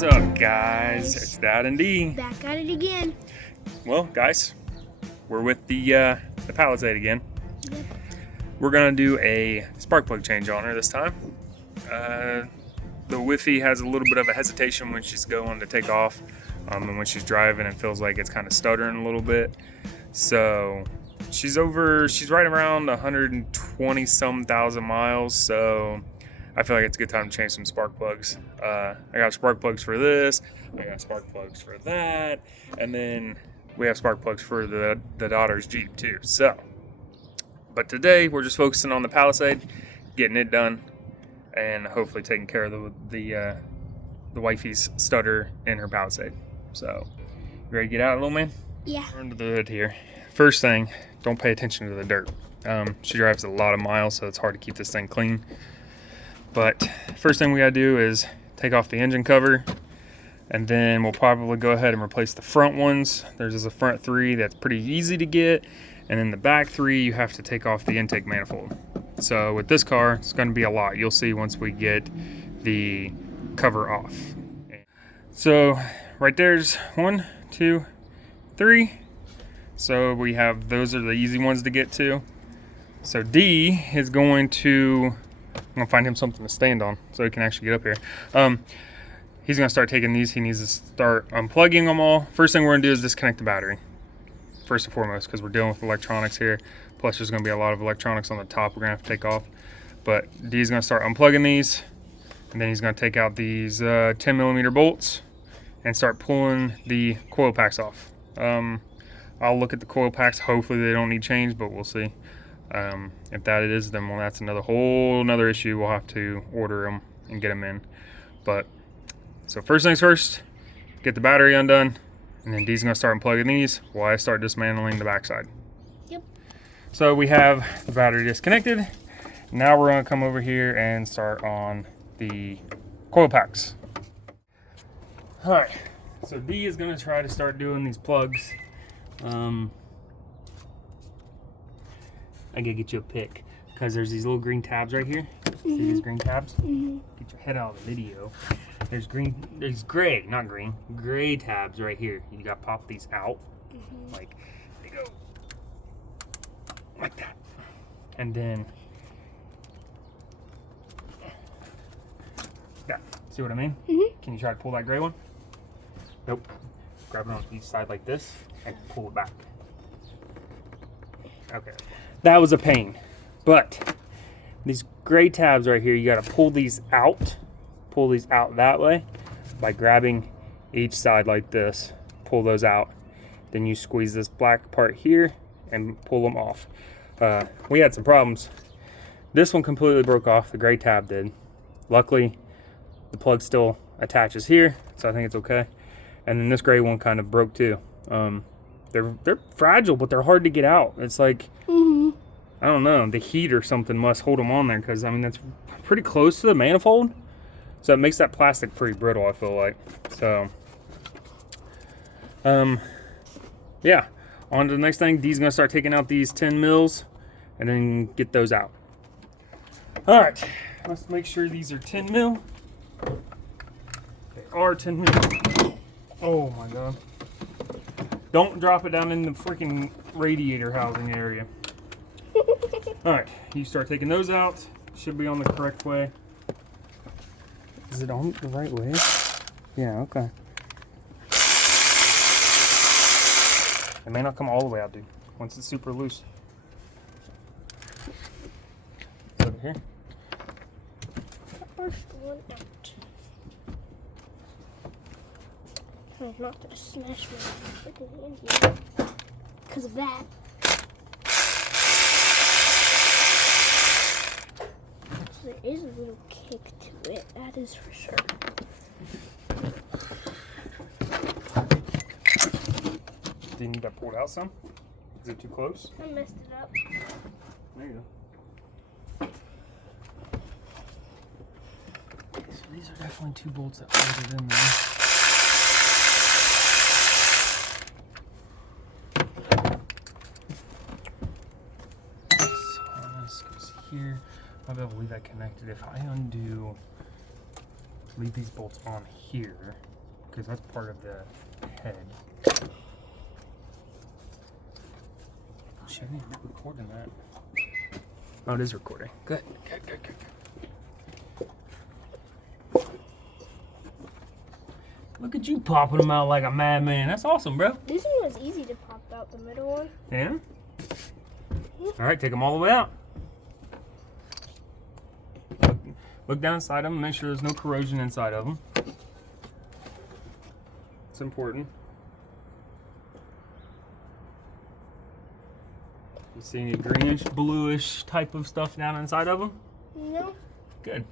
What's up, guys? It's Dad and Dee. Back at it again. Well, guys, we're with the Palisade again. Yep. We're gonna do a spark plug change on her this time. The Wi-Fi has a little bit of a hesitation when she's going to take off, and when she's driving, it feels like it's kind of stuttering a little bit. So she's right around 120 some thousand miles. So I feel like it's a good time to change some spark plugs. I got spark plugs for this, I got spark plugs for that, and then we have spark plugs for the daughter's Jeep too. So, but today we're just focusing on the Palisade, getting it done, and hopefully taking care of the wifey's stutter in her Palisade. So, you ready to get out, little man? Yeah. Turn to the hood here. First thing, don't pay attention to the dirt. She drives a lot of miles, so it's hard to keep this thing clean. But first thing we gotta do is take off the engine cover, and then we'll probably go ahead and replace the front ones. There's a front three that's pretty easy to get, and then the back three you have to take off the intake manifold. So with this car, it's gonna be a lot. You'll see once we get the cover off. So right there's 1, 2, 3. So we have, those are the easy ones to get to. So D is going to, I'm gonna find him something to stand on so he can actually get up here. He's gonna start taking these. He needs to start unplugging them all. First thing we're gonna do is disconnect the battery, first and foremost, because we're dealing with electronics here. Plus there's gonna be a lot of electronics on the top we're gonna have to take off. But D's gonna start unplugging these, and then he's gonna take out these 10mm bolts and start pulling the coil packs off. I'll look at the coil packs. Hopefully they don't need change, but we'll see. If that it is, then well, that's another issue. We'll have to order them and get them in. But so first things first, get the battery undone, and then D's gonna start unplugging these while I start dismantling the backside. Yep. So we have the battery disconnected. Now we're gonna come over here and start on the coil packs. All right. So D is gonna try to start doing these plugs. I gotta get you a pic because there's these little green tabs right here. See these green tabs? Get your head out of the video. There's gray tabs right here. You gotta pop these out. Like, they go like that. And then, yeah, see what I mean? Can you try to pull that gray one? Nope. Grab it on each side like this and pull it back. Okay. That was a pain. But these gray tabs right here, you got to pull these out that way by grabbing each side like this. Pull those out. Then you squeeze this black part here and pull them off. We had some problems. This one completely broke off. The gray tab did. Luckily, the plug still attaches here, so I think it's okay. And then this gray one kind of broke too. They're fragile, but they're hard to get out. It's like, I don't know, the heat or something must hold them on there, because I mean that's pretty close to the manifold, so it makes that plastic pretty brittle, I feel like. So yeah, on to the next thing. D's gonna start taking out these 10 mils and then get those out. All right, let's make sure these are 10 mil. They are 10 mil. Oh my god. Don't drop it down in the freaking radiator housing area. Alright, you start taking those out. Should be on the correct way. Is it on the right way? Yeah, okay. It may not come all the way out, dude. Once it's super loose. It's over here. First one out. I'm not gonna smash my freaking hand here because of that. So there is a little kick to it, that is for sure. Do you need that pulled out some? Is it too close? I messed it up. There you go. So these are definitely 2 bolts that hold it in there. Here, I'll be able to leave that connected. If I undo leave these bolts on here because that's part of the head. Oh shit, I need to record that. Oh, it is recording. Good. Look at you popping them out like a madman. That's awesome, bro. This one was easy to pop out, the middle one. Yeah? All right, take them all the way out. Look down inside them and make sure there's no corrosion inside of them. It's important. You see any greenish, bluish type of stuff down inside of them? No. Good.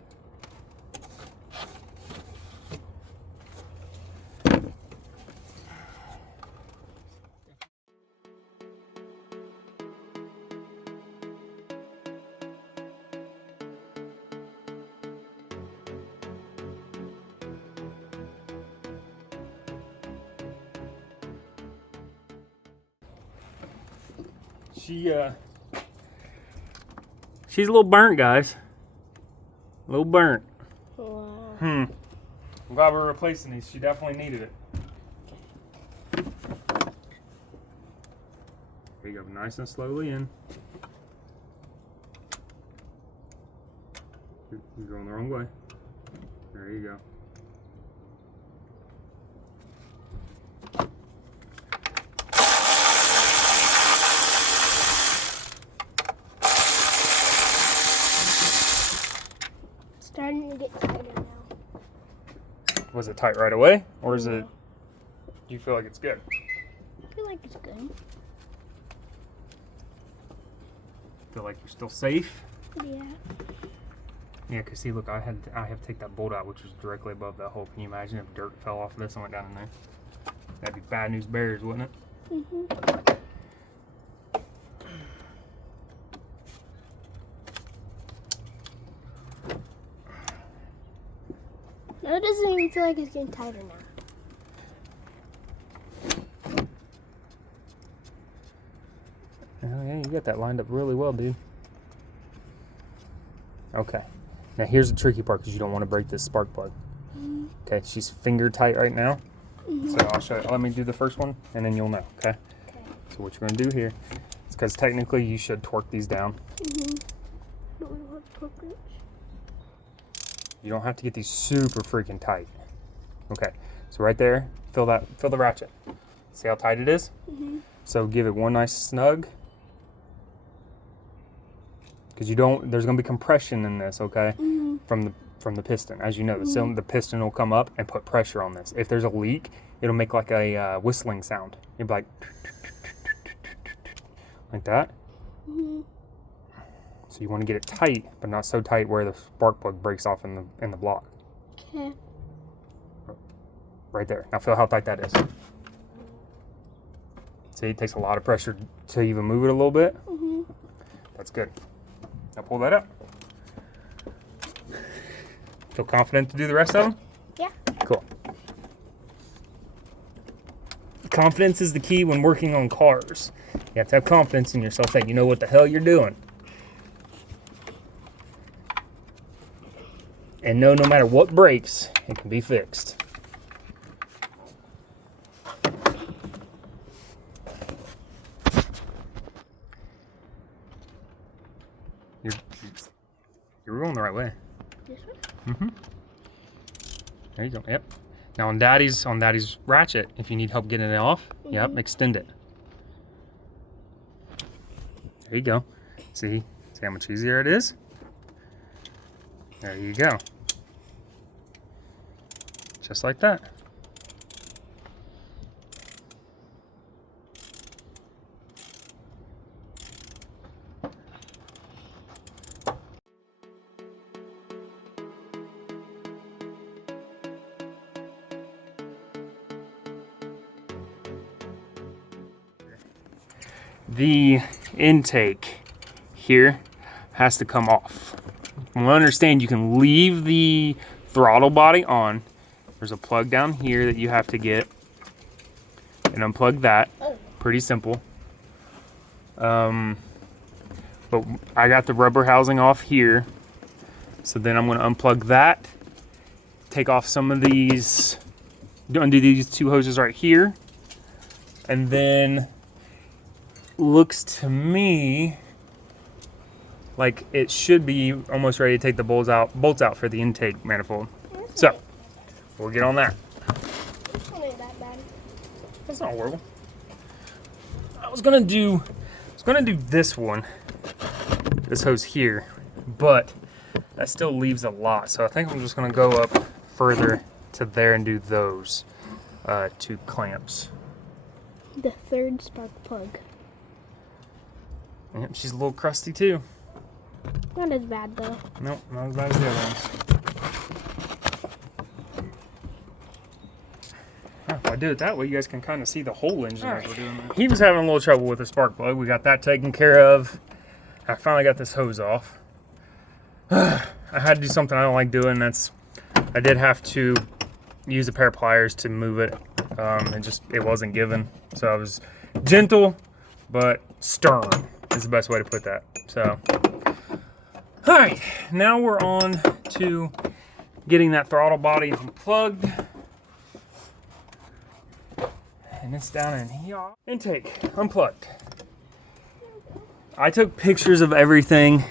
She's a little burnt, guys. A little burnt. Wow. I'm glad we're replacing these. She definitely needed it. There you go, nice and slowly in. You're going the wrong way. There you go. Starting to get tighter now. Was it tight right away, or is it? Do you feel like it's good? I feel like it's good. Feel like you're still safe? Yeah. Yeah, cause see, look, I have to take that bolt out, which was directly above that hole. Can you imagine if dirt fell off this and went down in there? That'd be bad news bears, wouldn't it? Mhm. Now it doesn't even feel like it's getting tighter now. Oh yeah, you got that lined up really well, dude. Okay. Now here's the tricky part because you don't want to break this spark plug. Okay, she's finger tight right now. So I'll show you. Let me do the first one and then you'll know, okay? Okay. So what you're going to do here is because technically you should torque these down. But we want to torque it. You don't have to get these super freaking tight. Okay, so right there, feel the ratchet. See how tight it is? So give it one nice snug. Because there's gonna be compression in this, okay? From the piston. As you know, the piston will come up and put pressure on this. If there's a leak, it'll make like a whistling sound. You'll be like that. So you want to get it tight, but not so tight where the spark plug breaks off in the block. Okay. Right there. Now feel how tight that is. See, it takes a lot of pressure to even move it a little bit. That's good. Now pull that up. Feel confident to do the rest of them? Yeah. Cool. Confidence is the key when working on cars. You have to have confidence in yourself that you know what the hell you're doing. And no matter what breaks, it can be fixed. You're going the right way. This one? There you go. Yep. Now on Daddy's ratchet, if you need help getting it off, yep, extend it. There you go. See how much easier it is? There you go. Just like that. The intake here has to come off. Well, understand you can leave the throttle body on. There's a plug down here that you have to get and unplug that. Pretty simple. But I got the rubber housing off here. So then I'm going to unplug that take off some of these, undo these 2 hoses right here, and then looks to me like it should be almost ready to take the bolts out for the intake manifold. So we'll get on that. It's not that bad. That's not horrible. I was gonna do this one, this hose here, but that still leaves a lot. So I think I'm just gonna go up further to there and do those 2 clamps. The 3rd spark plug. Yep, she's a little crusty too. Not as bad though. Nope, not as bad as the other ones. If I do it that way, you guys can kind of see the whole engine as we're doing that. He was having a little trouble with the spark plug. We got that taken care of. I finally got this hose off. I had to do something I don't like doing. I did have to use a pair of pliers to move it. It wasn't given. So I was gentle, but stern is the best way to put that. So, all right, now we're on to getting that throttle body unplugged. And it's down in here. Intake, unplugged. I took pictures of everything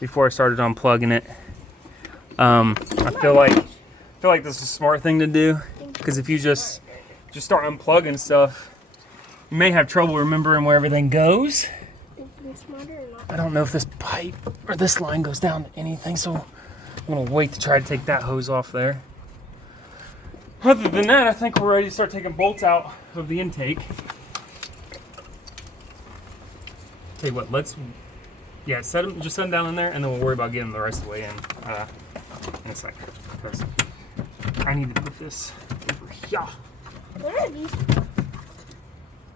before I started unplugging it. I feel like this is a smart thing to do, because if you just start unplugging stuff, you may have trouble remembering where everything goes. I don't know if this pipe or this line goes down to anything, so I'm gonna wait to try to take that hose off there. Other than that, I think we're ready to start taking bolts out of the intake. Tell you what, just set them down in there, and then we'll worry about getting the rest of the way in a second, because I need to put this over here. What are these?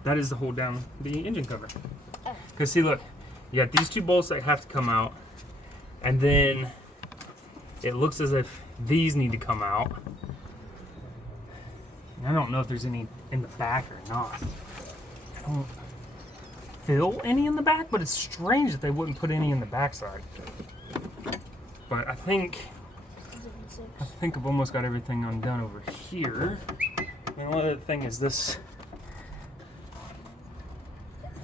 That is to hold down the engine cover. Because see, look, you got these 2 bolts that have to come out, and then it looks as if these need to come out. I don't know if there's any in the back or not. I don't feel any in the back, but it's strange that they wouldn't put any in the backside. But I think I've almost got everything undone over here. And one other thing is this.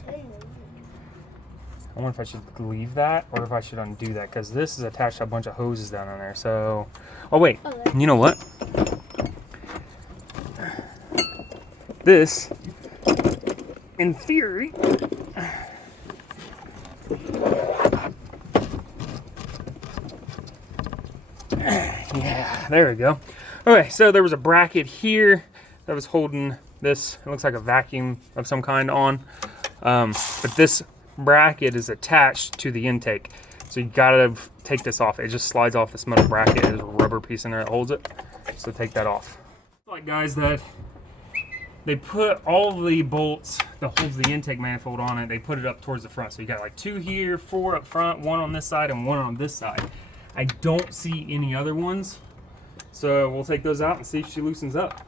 I wonder if I should leave that or if I should undo that, because this is attached to a bunch of hoses down in there. So, oh wait, you know what? This, in theory, yeah, there we go. Okay, so there was a bracket here that was holding this. It looks like a vacuum of some kind on, but this bracket is attached to the intake, so you gotta take this off. It just slides off this metal bracket. There's a rubber piece in there that holds it, so take that off. Like, guys, that they put all the bolts that holds the intake manifold on it, they put it up towards the front. So you got like 2 here, 4 up front, 1 on this side, and 1 on this side. I don't see any other ones, so we'll take those out and see if she loosens up.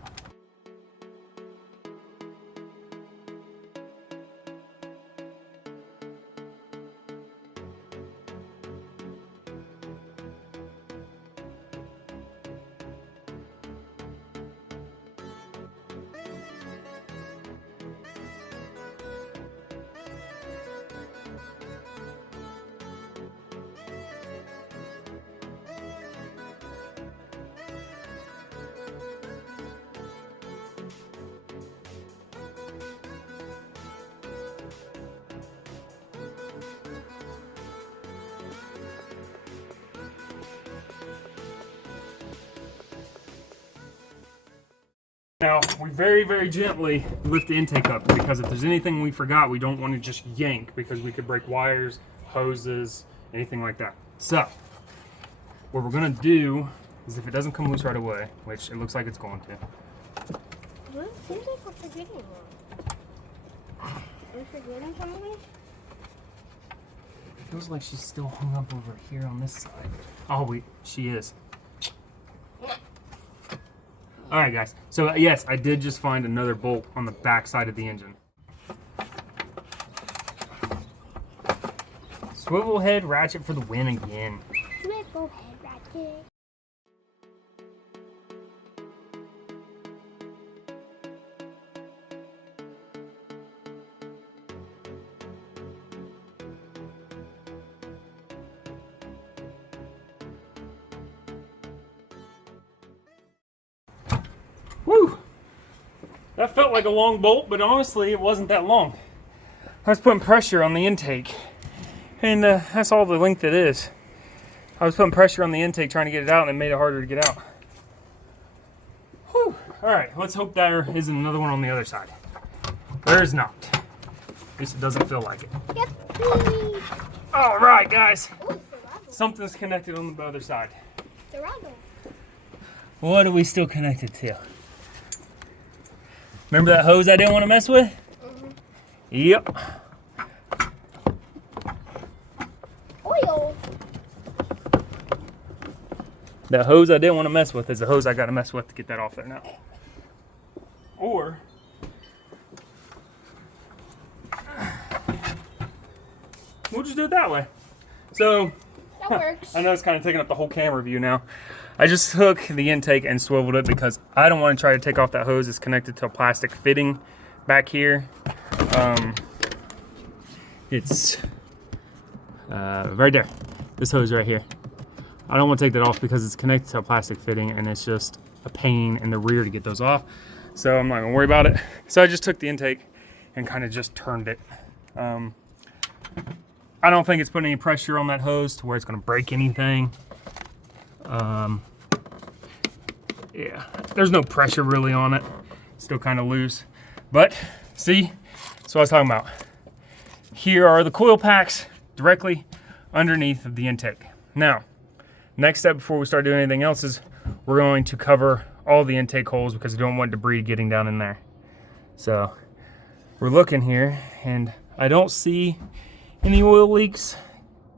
Now, we very, very gently lift the intake up, because if there's anything we forgot, we don't want to just yank, because we could break wires, hoses, anything like that. So, what we're going to do is, if it doesn't come loose right away, which it looks like it's going to. Well, it seems like we're forgetting one. Are we forgetting something? It feels like she's still hung up over here on this side. Oh, wait, she is. All right, guys. So yes, I did just find another bolt on the back side of the engine. Swivel head ratchet for the win again. Swivel head ratchet. Whew! That felt like a long bolt, but honestly, it wasn't that long. I was putting pressure on the intake, and that's all the length it is. I was putting pressure on the intake trying to get it out, and it made it harder to get out. Whew! All right, let's hope there isn't another one on the other side. There is not. At least it doesn't feel like it. Yep. All right, guys. Ooh, Something's connected on the other side. Serrano. What are we still connected to? Remember that hose I didn't want to mess with? Mm-hmm. Yep. Oil. That hose I didn't want to mess with is the hose I got to mess with to get that off there now. Or we'll just do it that way. So That works. I know it's kind of taking up the whole camera view now. I just took the intake and swiveled it because I don't want to try to take off that hose. It's connected to a plastic fitting back here. It's right there. This hose right here. I don't want to take that off because it's connected to a plastic fitting and it's just a pain in the rear to get those off. So I'm not gonna worry about it. So I just took the intake and kind of just turned it. I don't think it's putting any pressure on that hose to where it's gonna break anything. Yeah, there's no pressure really on it. It's still kind of loose. But see, that's what I was talking about. Here are the coil packs directly underneath of the intake. Now, next step before we start doing anything else is we're going to cover all the intake holes because we don't want debris getting down in there. So we're looking here and I don't see any oil leaks.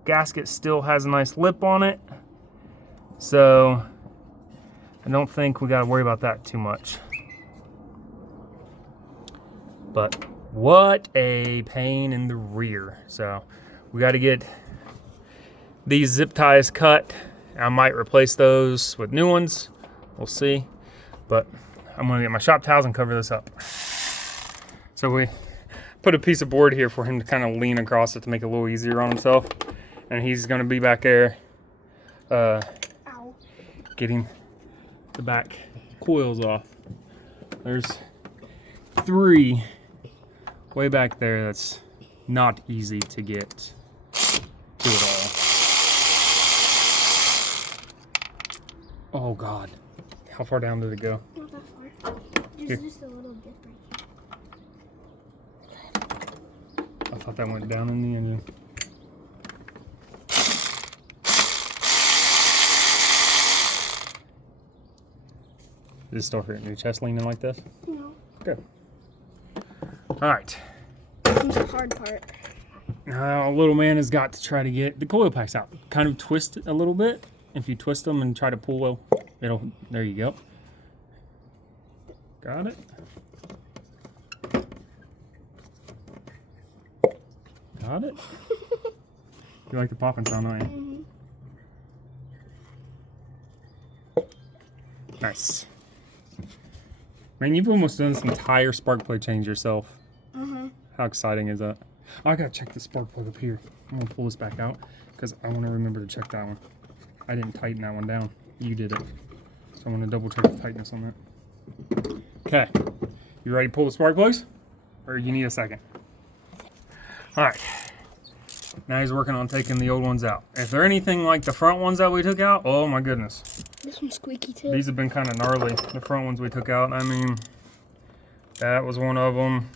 Gasket still has a nice lip on it. So I don't think we got to worry about that too much. But what a pain in the rear. So we got to get these zip ties cut. I might replace those with new ones. We'll see. But I'm going to get my shop towels and cover this up. So we put a piece of board here for him to kind of lean across it to make it a little easier on himself. And he's going to be back there getting the back coils off. There's 3 way back there that's not easy to get to it all. Oh God, how far down did it go? Not that far. Just a little bit right here. I thought that went down in the engine. Is it still hurting your chest leaning like this? No. Good. All right. That's the hard part. Now, little man has got to try to get the coil packs out. Kind of twist it a little bit. If you twist them and try to pull, it'll, there you go. Got it? Got it? You like the popping sound, don't you? Mm-hmm. Nice. Man, you've almost done this entire spark plug change yourself. Mm-hmm. How exciting is that? Oh, I gotta check the spark plug up here. I'm gonna pull this back out because I want to remember to check that one. I didn't tighten that one down. You did it. So I'm gonna double check the tightness on that. Okay. You ready to pull the spark plugs? Or you need a second? All right. Now he's working on taking the old ones out. If they're anything like the front ones that we took out, oh my goodness. This one's squeaky too. These have been kind of gnarly. The front ones we took out, I mean, that was one of them.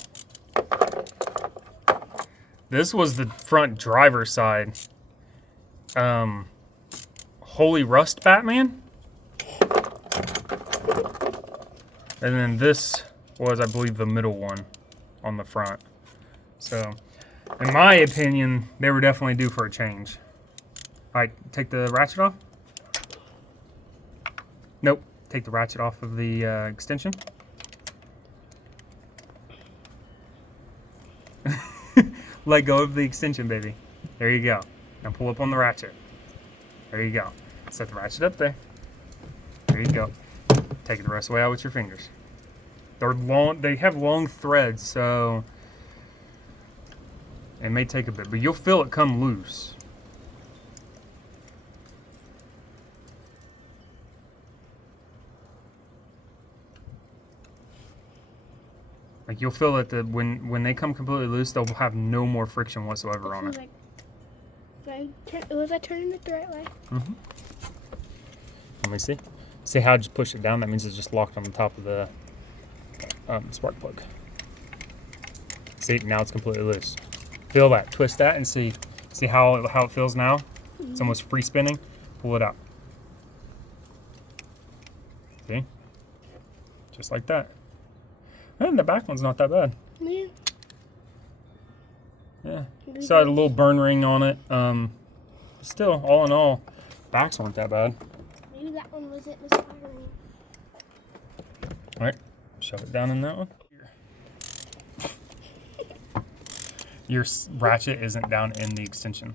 This was the front driver's side. Holy Rust Batman. And then this was, I believe, the middle one on the front. So, in my opinion, they were definitely due for a change. All right, take the ratchet off. Nope, take the ratchet off of the extension. Let go of the extension, baby. There you go. Now pull up on the ratchet. There you go. Set the ratchet up there. There you go. Take it the rest of the way out with your fingers. They're long. They have long threads, so it may take a bit, but you'll feel it come loose. Like you'll feel that when they come completely loose, they'll have no more friction whatsoever on it. Was I turning it the right way? Mm-hmm. Let me see. See how I just push it down? That means it's just locked on the top of the spark plug. See, now it's completely loose. Feel that. Twist that and see how it feels now. Mm-hmm. It's almost free spinning. Pull it out. See? Just like that. And the back one's not that bad. Yeah. Yeah. So I had a little burn ring on it. Still, all in all, backs weren't that bad. Maybe that one was it was firing. All right, shove it down in that one. Your ratchet isn't down in the extension.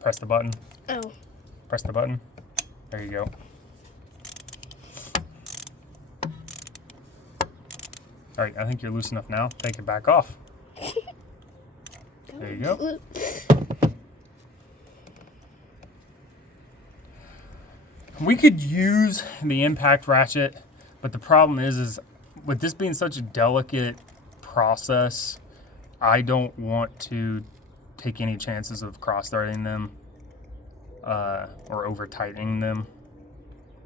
Press the button. Oh. Press the button. There you go. All right, I think you're loose enough now. Take it back off. There you go. We could use the impact ratchet, but the problem is with this being such a delicate process, I don't want to take any chances of cross-threading them or over-tightening them.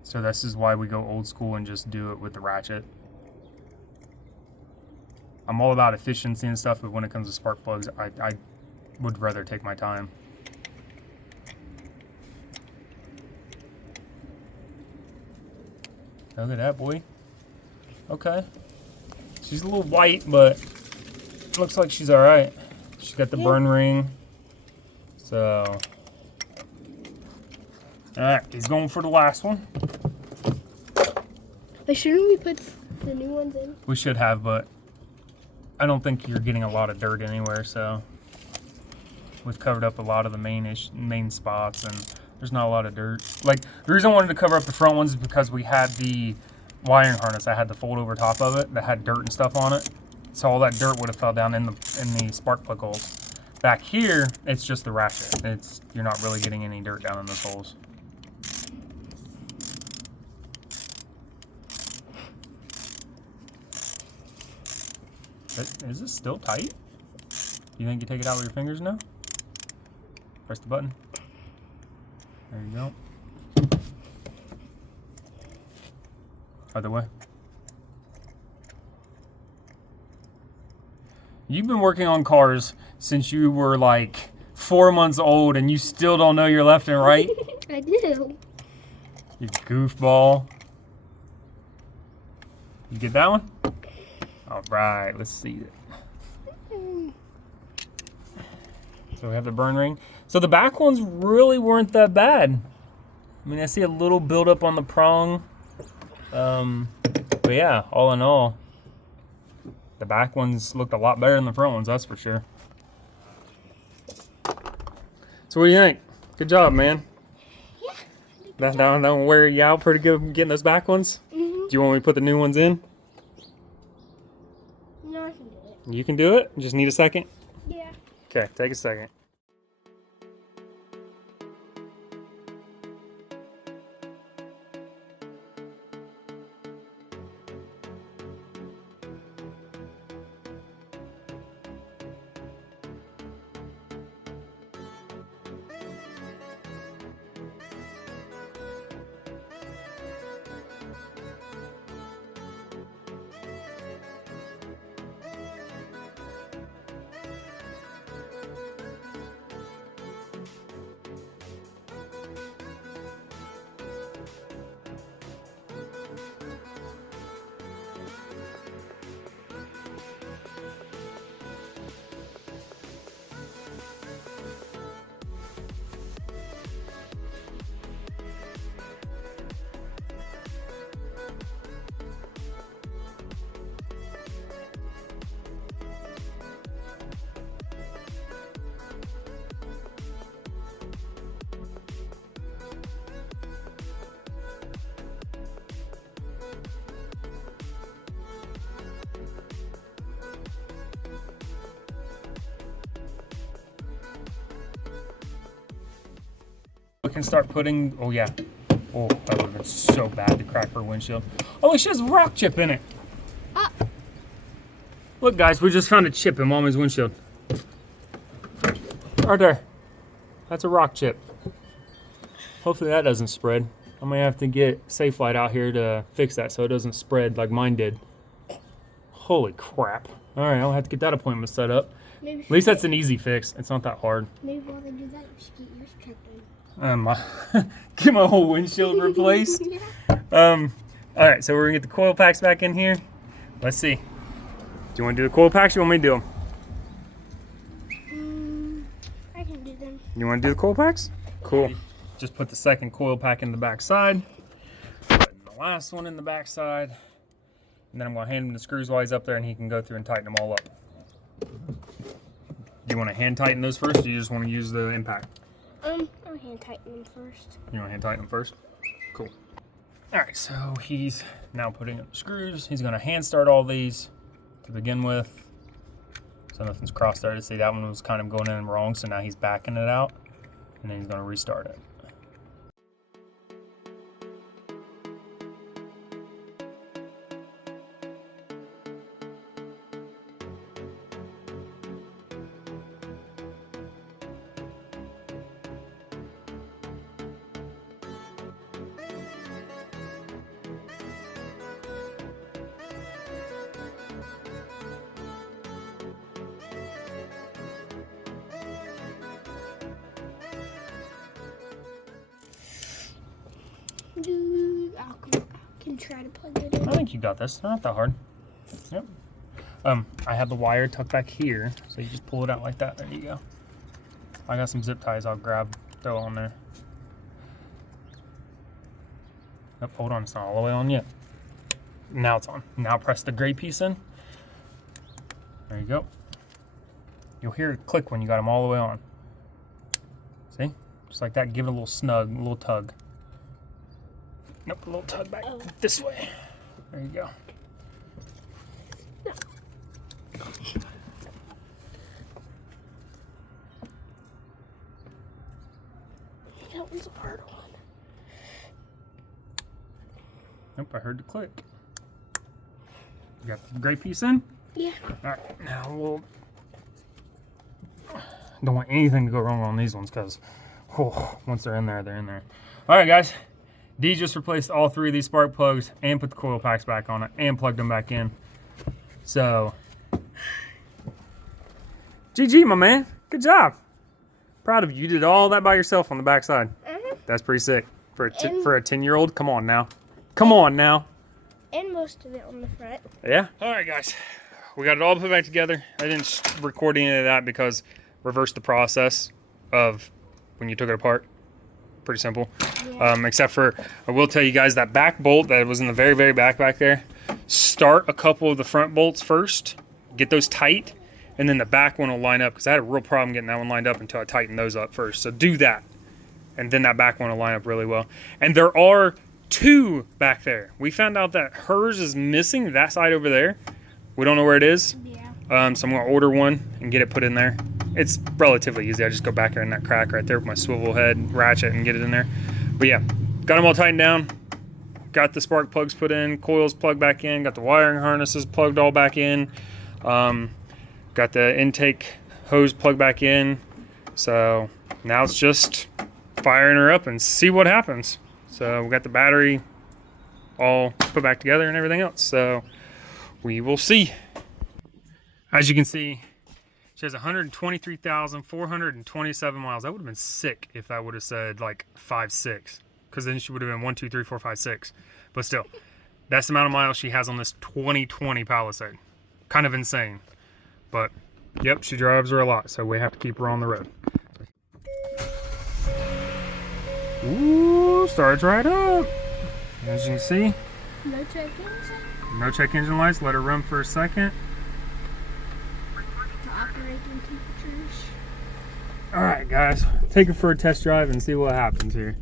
So this is why we go old school and just do it with the ratchet. I'm all about efficiency and stuff, but when it comes to spark plugs, I would rather take my time. Look at that, boy. Okay. She's a little white, but looks like she's all right. She's got the burn ring. So, all right, he's going for the last one. But shouldn't we put the new ones in? We should have, but I don't think you're getting a lot of dirt anywhere, so we've covered up a lot of the main spots, and there's not a lot of dirt. Like, the reason I wanted to cover up the front ones is because we had the wiring harness. I had the fold over top of it that had dirt and stuff on it. So all that dirt would have fell down in the spark plug holes. Back here, it's just the ratchet. You're not really getting any dirt down in those holes. Is this still tight? You think you take it out with your fingers now? Press the button. There you go. Other way. You've been working on cars since you were like 4 months old and you still don't know your left and right? I do. You goofball. You get that one? All right, let's see it. So we have the burn ring. So the back ones really weren't that bad. I mean, I see a little buildup on the prong. But yeah, all in all, the back ones looked a lot better than the front ones, that's for sure. So what do you think? Good job, man. Yeah. That don't wear you out pretty good getting those back ones? Mm-hmm. Do you want me to put the new ones in? No, I can do it. You can do it? Just need a second? Yeah. Okay, take a second. We can start putting, oh yeah. Oh, that would have been so bad to crack her windshield. Oh, she has rock chip in it. Look, guys, we just found a chip in Mommy's windshield. Right there. That's a rock chip. Hopefully that doesn't spread. I might have to get Safelite out here to fix that so it doesn't spread like mine did. Holy crap. All right, I'll have to get that appointment set up. Maybe At least that's an easy fix. It's not that hard. Maybe while they do that, you should get yours checked in. Get my whole windshield replaced. Yeah. All right, so we're gonna get the coil packs back in here. Let's see. Do you want to do the coil packs or you want me to do them? I can do them. You want to do the coil packs? Cool. Just put the second coil pack in the back side. Put the last one in the back side. And then I'm going to hand him the screws while he's up there and he can go through and tighten them all up. Do you want to hand tighten those first or do you just want to use the impact? I'll hand tighten them first. You want to hand tighten them first? Cool. All right, so he's now putting up the screws. He's going to hand start all these to begin with. So nothing's crossed there. To see that one was kind of going in wrong, so now he's backing it out. And then he's going to restart it. I can try to plug it in. I think you got this. Not that hard. Yep. I have the wire tucked back here, so you just pull it out like that. There you go. I got some zip ties I'll grab, throw on there. Oh, hold on, it's not all the way on yet. Now it's on. Now press the gray piece in. There you go. You'll hear it click when you got them all the way on. See? Just like that, give it a little snug, a little tug. Nope, a little tug back this way. There you go. That one's a hard one. Nope, I heard the click. You got the gray piece in? Yeah. All right, now we'll... Don't want anything to go wrong on these ones because once they're in there, they're in there. All right, guys. D just replaced all three of these spark plugs and put the coil packs back on it and plugged them back in. So, GG, my man. Good job. Proud of you. You did all that by yourself on the back side. That's pretty sick. For a 10-year-old, come on now. Come on now. And most of it on the front. Yeah. All right, guys. We got it all put back together. I didn't record any of that because reverse the process of when you took it apart. Pretty simple. Yeah. Except for, I will tell you guys that back bolt that was in the very, very back there, start a couple of the front bolts first, get those tight, and then the back one will line up because I had a real problem getting that one lined up until I tightened those up first. So do that, and then that back one will line up really well. And there are two back there. We found out that hers is missing, that side over there. We don't know where it is. Yeah. So I'm going to order one and get it put in there. It's relatively easy. I just go back there in that crack right there with my swivel head ratchet and get it in there. But yeah, got them all tightened down. Got the spark plugs put in, coils plugged back in, got the wiring harnesses plugged all back in. Got the intake hose plugged back in. So now it's just firing her up and see what happens. So we got the battery all put back together and everything else. So we will see. As you can see, she has 123,427 miles. That would have been sick if that would have said like 5.6, because then she would have been 1, 2, 3, 4, 5, 6. But still, that's the amount of miles she has on this 2020 Palisade. Kind of insane. But yep, she drives her a lot, so we have to keep her on the road. Ooh, starts right up. As you can see, No check engine. no check engine lights. Let her run for a second. To operating temperatures. All right, guys, take her for a test drive and see what happens here.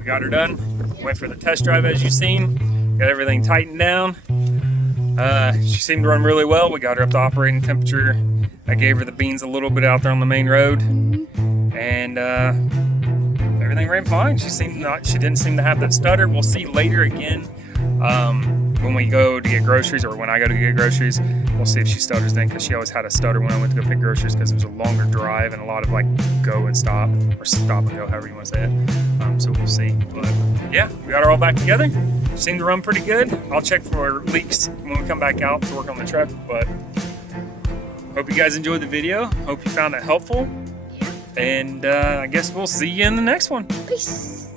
We got her done. Went for the test drive as you've seen. Got everything tightened down. She seemed to run really well. We got her up to operating temperature. I gave her the beans a little bit out there on the main road, and everything ran fine. She didn't seem to have that stutter. We'll see later again when we go to get groceries, or when I go to get groceries. We'll see if she stutters then, because she always had a stutter when I went to go pick groceries, because it was a longer drive and a lot of like go and stop, or stop and go, however you want to say it. So we'll see. But yeah, we got her all back together. Seemed to run pretty good. I'll check for leaks when we come back out to work on the truck. But hope you guys enjoyed the video. Hope you found it helpful. Yeah. And I guess we'll see you in the next one. Peace.